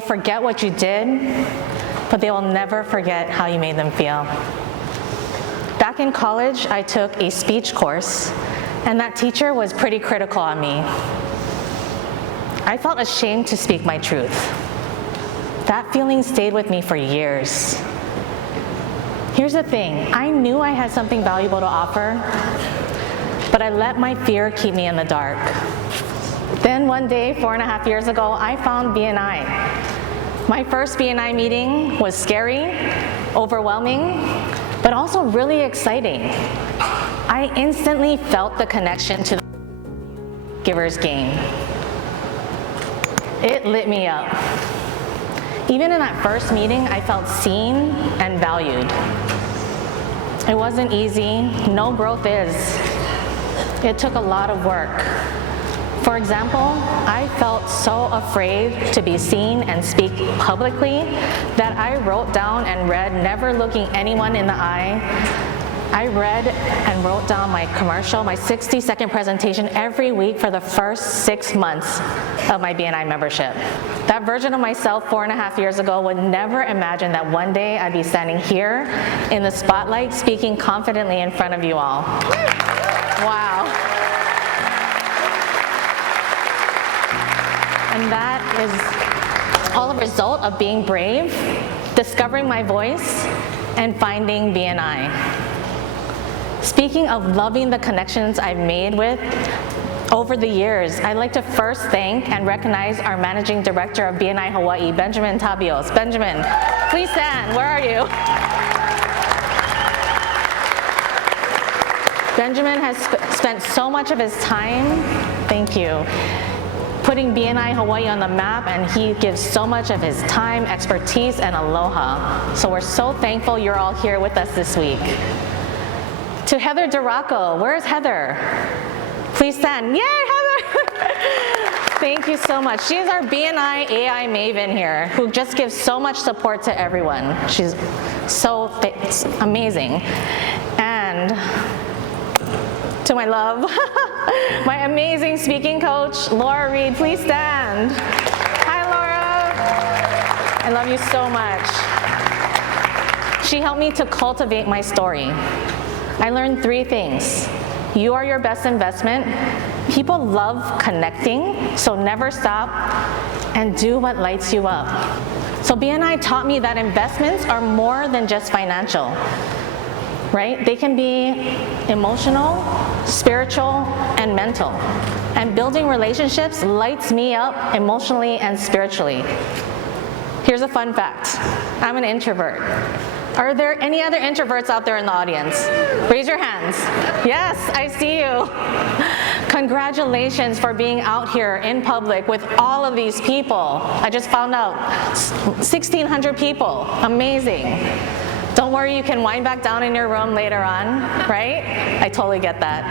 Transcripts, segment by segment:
will forget what you did, but they will never forget how you made them feel. Back in college, I took a speech course, and that teacher was pretty critical on me. I felt ashamed to speak my truth. That feeling stayed with me for years. Here's the thing, I knew I had something valuable to offer, but I let my fear keep me in the dark. Then one day, 4.5 years ago, I found BNI. My first BNI meeting was scary, overwhelming, but also really exciting. I instantly felt the connection to the giver's gain. It lit me up. Even in that first meeting, I felt seen and valued. It wasn't easy, no growth is. It took a lot of work. For example, I felt so afraid to be seen and speak publicly that I wrote down and read, never looking anyone in the eye. I read and wrote down my commercial, my 60-second presentation every week for the first 6 months of my BNI membership. That version of myself 4.5 years ago would never imagine that one day I'd be standing here in the spotlight speaking confidently in front of you all. Wow. And that is all a result of being brave, discovering my voice, and finding BNI. Speaking of loving the connections I've made with over the years, I'd like to first thank and recognize our Managing Director of BNI Hawaii, Benjamin Tabios. Benjamin, please stand. Where are you? Benjamin has spent so much of his time, thank you, putting BNI Hawaii on the map, and he gives so much of his time, expertise, and aloha. So we're so thankful you're all here with us this week. To Heather Duraco, where's Heather? Please stand. Yay, Heather! Thank you so much. She is our BNI AI maven here, who just gives so much support to everyone. She's so amazing. And to my love, my amazing speaking coach, Laura Reed, please stand. Hi, Laura. I love you so much. She helped me to cultivate my story. I learned 3 things. You are your best investment. People love connecting, so never stop, and do what lights you up. So BNI taught me that investments are more than just financial, right? They can be emotional, spiritual, and mental. And building relationships lights me up emotionally and spiritually. Here's a fun fact. I'm an introvert. Are there any other introverts out there in the audience? Raise your hands. Yes, I see you. Congratulations for being out here in public with all of these people. I just found out 1,600 people. Amazing. Don't worry, you can wind back down in your room later on, right? I totally get that.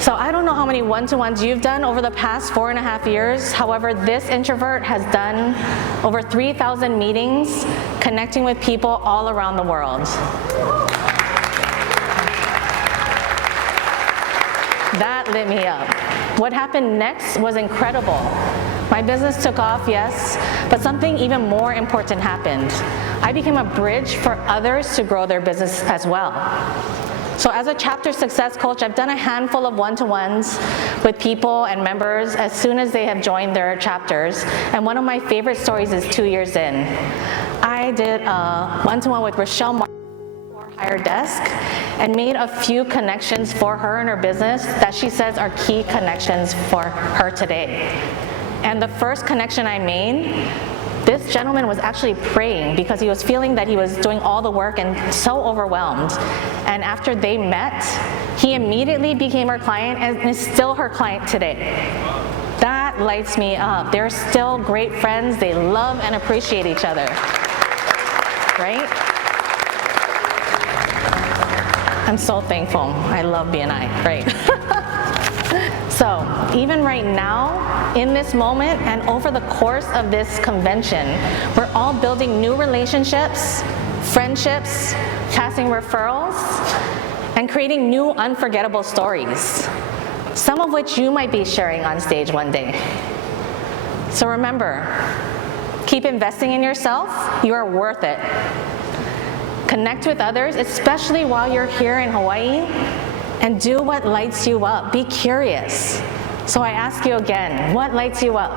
So I don't know how many one-to-ones you've done over the past 4.5 years. However, this introvert has done over 3,000 meetings, connecting with people all around the world. That lit me up. What happened next was incredible. My business took off, yes, but something even more important happened. I became a bridge for others to grow their business as well. So as a chapter success coach, I've done a handful of one-to-ones with people and members as soon as they have joined their chapters. And one of my favorite stories is 2 years in. I did a one-to-one with Rochelle for Higher Desk and made a few connections for her and her business that she says are key connections for her today. And the first connection I made, this gentleman was actually praying because he was feeling that he was doing all the work and so overwhelmed. And after they met, he immediately became her client and is still her client today. That lights me up. They're still great friends. They love and appreciate each other, right? I'm so thankful. I love BNI, right? So even right now, in this moment, and over the course of this convention, we're all building new relationships, friendships, passing referrals, and creating new unforgettable stories, some of which you might be sharing on stage one day. So remember, keep investing in yourself. You are worth it. Connect with others, especially while you're here in Hawaii, and do what lights you up. Be curious. So I ask you again, what lights you up?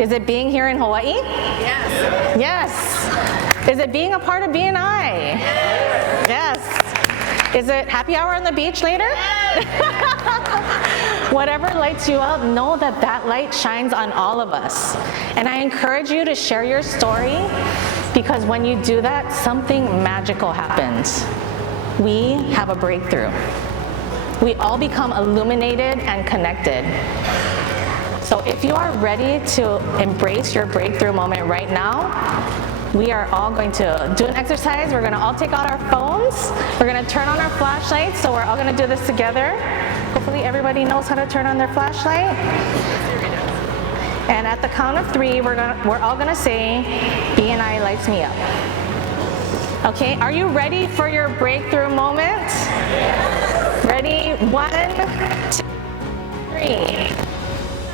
Is it being here in Hawaii? Yes. Yes. Is it being a part of BNI? Yes. Is it happy hour on the beach later? Whatever lights you up, know that that light shines on all of us. And I encourage you to share your story, because when you do that, something magical happens. We have a breakthrough. We all become illuminated and connected. So if you are ready to embrace your breakthrough moment right now, we are all going to do an exercise. We're going to all take out our phones. We're going to turn on our flashlights. So we're all going to do this together. Hopefully everybody knows how to turn on their flashlight. And at the count of 3, we're all going to say, BNI lights me up. Okay, are you ready for your breakthrough moment? Ready? 1, 2, 3.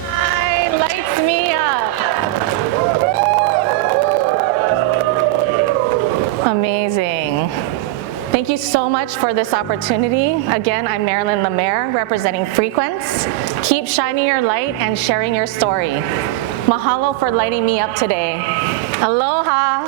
BNI lights me up. Amazing. Thank you so much for this opportunity. Again, I'm Marilyn Lemaire, representing Frequence. Keep shining your light and sharing your story. Mahalo for lighting me up today. Aloha.